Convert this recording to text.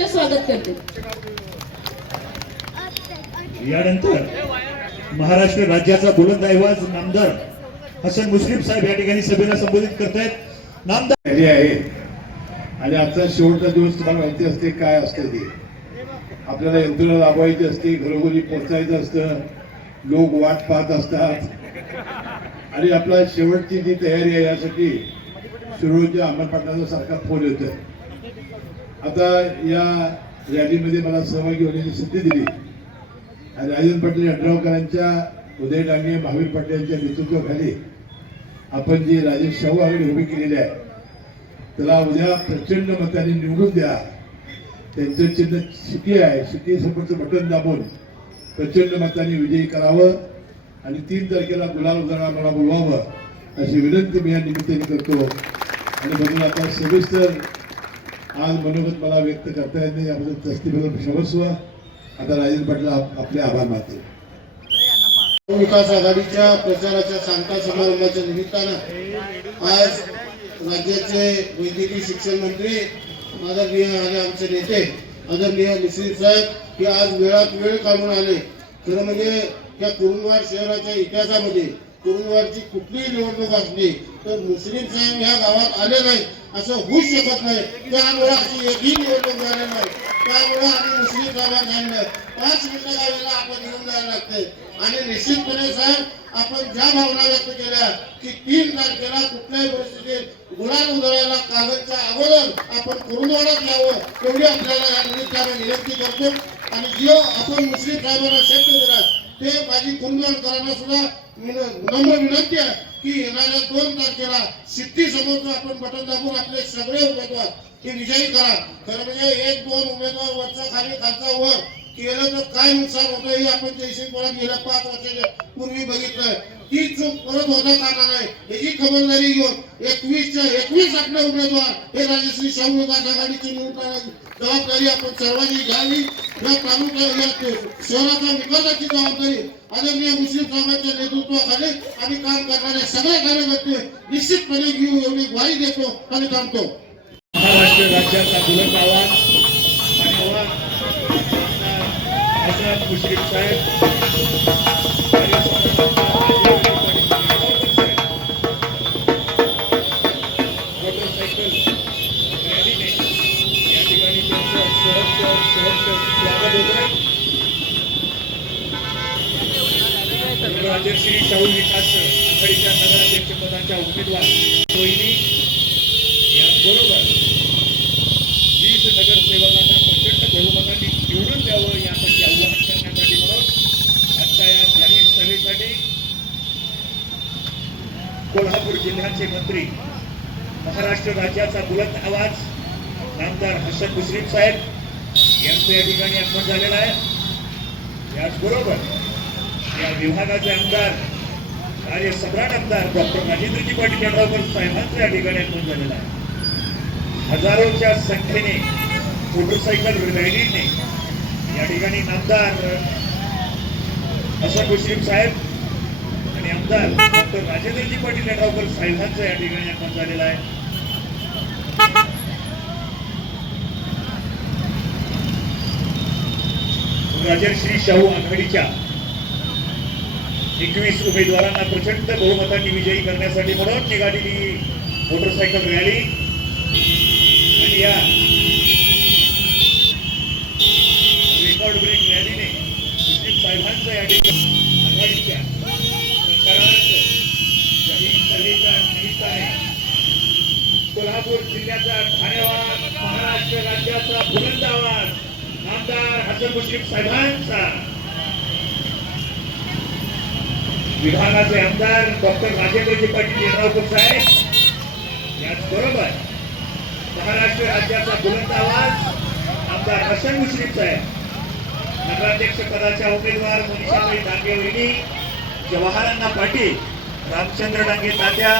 सहर्ष स्वागत करते। यानंतर महाराष्ट्र राज्याचा बुलंद आवाज नामदार हसन मुश्रीफ साहेब या ठिकाणी सभेला संबोधित करतायत। नामदार आहे आणि आजचा शेवटचा दिवस तुम्हाला माहिती असते काय असते ते आपल्याला यंत्रणा राबवायची असते, घरोघरी पोहोचायचं असतं, लोक वाट पाहत असतात आणि आपला शेवटची जी तयारी आहे यासाठी शिरोळच्या अमर पाटलांचा सारखा फोन येतोय। आता या रॅलीमध्ये मला सहभागी होण्याची संधी दिली आणि राजेंद्र पाटील यड्रावकरांच्या, उदय डांगे, महावीर पाटील यांच्या नेतृत्वाखाली आपण जी राजेश शाहू आघाडी उभी केलेली आहे त्याला उद्या प्रचंड मताने निवडून द्या। त्यांचं चिन्ह शिटी आहे, शिटी समोरचं बटन दाबून प्रचंड मताने विजयी करावं आणि 3 तारखेला गुलाल उधळा मला बोलवावं अशी विनंती मी या निमित्ताने करतो। आणि म्हणून आता सविस्तर आज मनोगत मला व्यक्त करता येत नाही, याबद्दल तस्तीबद्दल क्षमस्व। आता राजेंद्र पाटील आपले आभार मानते। विकास आघाडीच्या प्रचाराच्या सांगता समारंभाच्या निमित्तानं आज राज्याचे वैद्यकीय शिक्षण मंत्री आदरणीय आणि आमचे नेते आदरणीय मुश्रीफ साहेब हे आज वेळात वेळ काढून आले। खरं म्हणजे या कुरुंदवाड शहराच्या इतिहासामध्ये कुरुंदवाडची कुठलीही निवडणूक असली तर मुश्रीफ साहेब ह्या गावात आले नाही असं होऊच शकत नाही। त्यामुळे अशी एकही निवडणूक झाली नाही, त्यामुळे आम्ही मुश्रीफ साहेबांना सांगितलं 5 मिनिटं गावाला आपण घेऊन जायला लागते आणि निश्चितपणे साहेब आपण ज्या भावना व्यक्त केल्या की 3 तारखेला कुठल्याही परिस्थितीत गुलाल उधळायला कागदच्या अगोदर आपण कुरुंदवाडात यावं एवढी आपल्याला या निमित्ताने विनंती करतो। आणि जो आपण मुश्रीफ साहेबांना शब्द दिला ते माझी कुरुंदवाडकरांना सुद्धा नम्र विनंती आहे की येणाऱ्या 2 तारखेला सिद्धी समोरचं आपण बटन दाबून आपले सगळे उमेदवार हे विजयी करा। खरं म्हणजे 1-2 उमेदवार वरचा खाली खालचा वर केलं तर काय नुकसान होतं हे आपण जयसिंगपुरात गेल्या 5 वर्षाच्या पूर्वी बघितलंय। ती चूक परत होता कामा नाही याची खबरदारी घेऊन 21च्या 21 आपले उमेदवार हे राजश्री शाहू विकास आघाडीची निवडण्याची जबाबदारी आपण सर्वांनी घ्यावी। या तालुक्या या शहराच्या विकासाची जबाबदारी आदरणीय मुश्रीफ साहेबांच्या नेतृत्वाखाली आम्ही काम करणारे सगळे कार्यकर्ते निश्चितपणे घेऊ एवढी ग्वाही देतो आणि थांबतो। महाराष्ट्र राज्याचा बुलंद आवाज हसन मुश्रीफ साहेब मोटरसायकल रॅलीने या ठिकाणी त्यांचं स्वागत होत आहे। राजश्री शाहू विकास आघाडीच्या नगराध्यक्ष पदाच्या उमेदवार रोहिणी याचबरोबर 20 नगरसेवकांना प्रचंड बहुमताने निवडून द्यावं यासाठी आवाहन करण्यासाठी म्हणून आजच्या या जाहीर सभेसाठी कोल्हापूर जिल्ह्याचे मंत्री, महाराष्ट्र राज्याचा बुलंद आवाज नामदार हसन मुश्रीफ साहेब यांचं या ठिकाणी आगमन झालेलं आहे। याचबरोबर या विभागाचे आमदार कार्य सम्राट आमदार डॉक्टर राजेंद्रजी पाटील यड्रावकर साहेबांचं या ठिकाणी आगमन झालेलं आहे। हजारोच्या संख्येने मोटरसायकल रॅलीने या ठिकाणी नामदार हसन मुश्रीफ साहेब आणि आमदार डॉक्टर राजेंद्रजी पाटील यड्रावकर साहेबांचं या ठिकाणी आगमन झालेलं आहे। राजश्री शाहू आघाडीच्या 21 उमेदवारांना प्रचंड बहुमतांनी विजयी करण्यासाठी म्हणून निघालेली मोटरसायकल रॅली आणि या रेकॉर्ड ब्रेक रॅलीने मुश्रीफ साहेबांचं या ठिकाणी आघाडीच्या प्रचारार्थ जाहीर सभेच्या निमित्ताने कोल्हापूर जिल्ह्याचा ठाणेवाड महाराष्ट्र राज्याचा बुलंद आवाज नामदार हसन मुश्रीफ साहेबांचा, विभागाचे आमदार डॉक्टर राजेंद्रजी पाटील यड्रावकर साहेब याचबरोबर महाराष्ट्र राज्याचा बुलंद आवाज आमदार हसन मुश्रीफ साहेब, नगराध्यक्ष पदाच्या उमेदवार मनीषाबाई डांगे वहिनी, जवाहरांना पाटील, रामचंद्र डांगे तात्या।